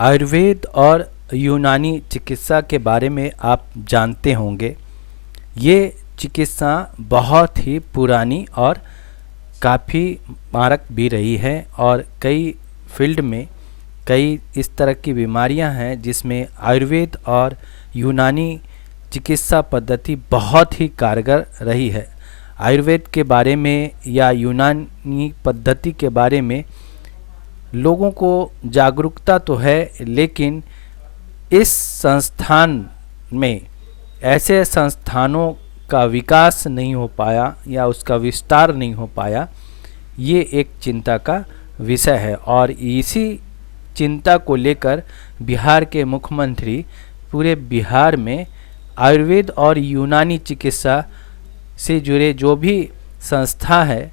आयुर्वेद और यूनानी चिकित्सा के बारे में आप जानते होंगे। ये चिकित्सा बहुत ही पुरानी और काफ़ी मारक भी रही है और कई फील्ड में कई इस तरह की बीमारियां हैं जिसमें आयुर्वेद और यूनानी चिकित्सा पद्धति बहुत ही कारगर रही है। आयुर्वेद के बारे में या यूनानी पद्धति के बारे में लोगों को जागरूकता तो है, लेकिन इस संस्थान में ऐसे संस्थानों का विकास नहीं हो पाया या उसका विस्तार नहीं हो पाया। ये एक चिंता का विषय है और इसी चिंता को लेकर बिहार के मुख्यमंत्री पूरे बिहार में आयुर्वेद और यूनानी चिकित्सा से जुड़े जो भी संस्था है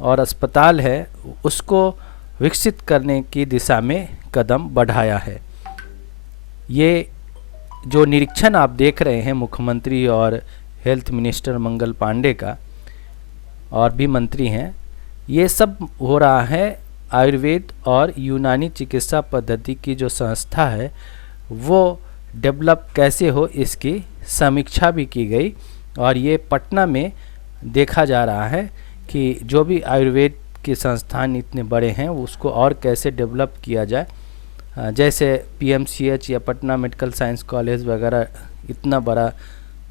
और अस्पताल है उसको विकसित करने की दिशा में कदम बढ़ाया है। ये जो निरीक्षण आप देख रहे हैं मुख्यमंत्री और हेल्थ मिनिस्टर मंगल पांडे का और भी मंत्री हैं, ये सब हो रहा है आयुर्वेद और यूनानी चिकित्सा पद्धति की जो संस्था है वो डेवलप कैसे हो, इसकी समीक्षा भी की गई। और ये पटना में देखा जा रहा है कि जो भी आयुर्वेद के संस्थान इतने बड़े हैं उसको और कैसे डेवलप किया जाए। जैसे पीएमसीएच या पटना मेडिकल साइंस कॉलेज वगैरह इतना बड़ा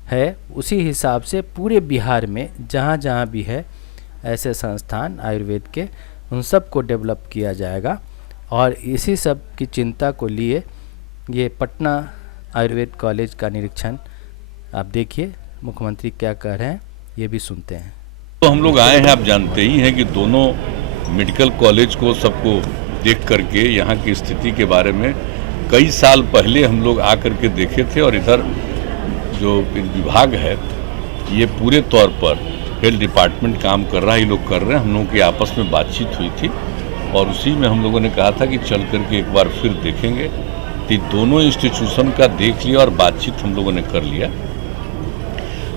है, उसी हिसाब से पूरे बिहार में जहाँ जहाँ भी है ऐसे संस्थान आयुर्वेद के, उन सब को डेवलप किया जाएगा। और इसी सब की चिंता को लिए ये पटना आयुर्वेद कॉलेज का निरीक्षण आप देखिए मुख्यमंत्री क्या कह रहे हैं, ये भी सुनते हैं। तो हम लोग आए हैं, आप जानते ही हैं कि दोनों मेडिकल कॉलेज को सबको देख करके यहाँ की स्थिति के बारे में कई साल पहले हम लोग आकर के देखे थे। और इधर जो विभाग है ये पूरे तौर पर हेल्थ डिपार्टमेंट काम कर रहा है, ये लोग कर रहे हैं। हम लोगों की आपस में बातचीत हुई थी और उसी में हम लोगों ने कहा था कि चल करके एक बार फिर देखेंगे। तो दोनों इंस्टीट्यूशन का देख लिया और बातचीत हम लोगों ने कर लिया।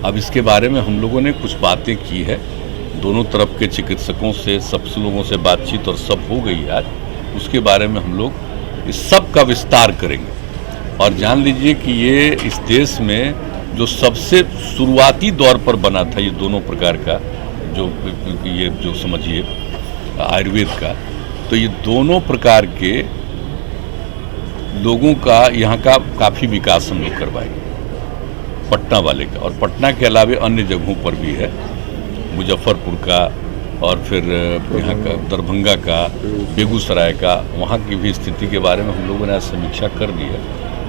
अब इसके बारे में हम लोगों ने कुछ बातें की है, दोनों तरफ के चिकित्सकों से, सब लोगों से बातचीत और सब हो गई आज। उसके बारे में हम लोग इस सब का विस्तार करेंगे। और जान लीजिए कि ये इस देश में जो सबसे शुरुआती दौर पर बना था ये दोनों प्रकार का ये जो समझिए आयुर्वेद का, तो ये दोनों प्रकार के लोगों का यहाँ का काफ़ी विकास हम लोग करवाएंगे, पटना वाले का। और पटना के अलावे अन्य जगहों पर भी है, मुजफ्फरपुर का और फिर यहाँ का दरभंगा का, बेगूसराय का, वहाँ की भी स्थिति के बारे में हम लोगों ने आज समीक्षा कर दी है।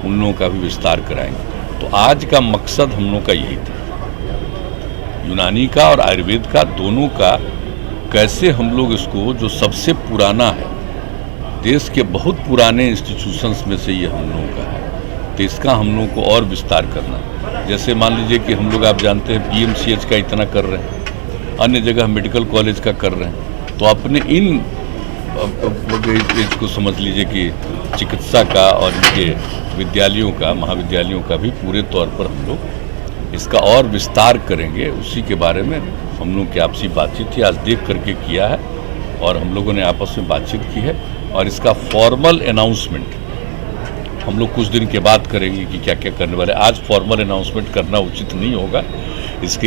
उन लोगों का भी विस्तार कराएंगे। तो आज का मकसद हम लोगों का यही था, यूनानी का और आयुर्वेद का दोनों का कैसे हम लोग इसको, जो सबसे पुराना है, देश के बहुत पुराने इंस्टीट्यूशंस में से ये हम लोगों का है, तो इसका हम लोगों को और विस्तार करना। जैसे मान लीजिए कि हम लोग, आप जानते हैं, पीएमसीएच का इतना कर रहे हैं, अन्य जगह मेडिकल कॉलेज का कर रहे हैं, तो अपने इन इसको समझ लीजिए कि चिकित्सा का और इनके विद्यालयों का, महाविद्यालयों का भी पूरे तौर पर हम लोग इसका और विस्तार करेंगे। उसी के बारे में हम लोग की आपसी बातचीत थी, आज देख करके किया है और हम लोगों ने आपस में बातचीत की है। और इसका फॉर्मल अनाउंसमेंट हम लोग कुछ दिन के बाद करेंगे कि क्या क्या करने वाले। आज फॉर्मल अनाउंसमेंट करना उचित नहीं होगा। इसके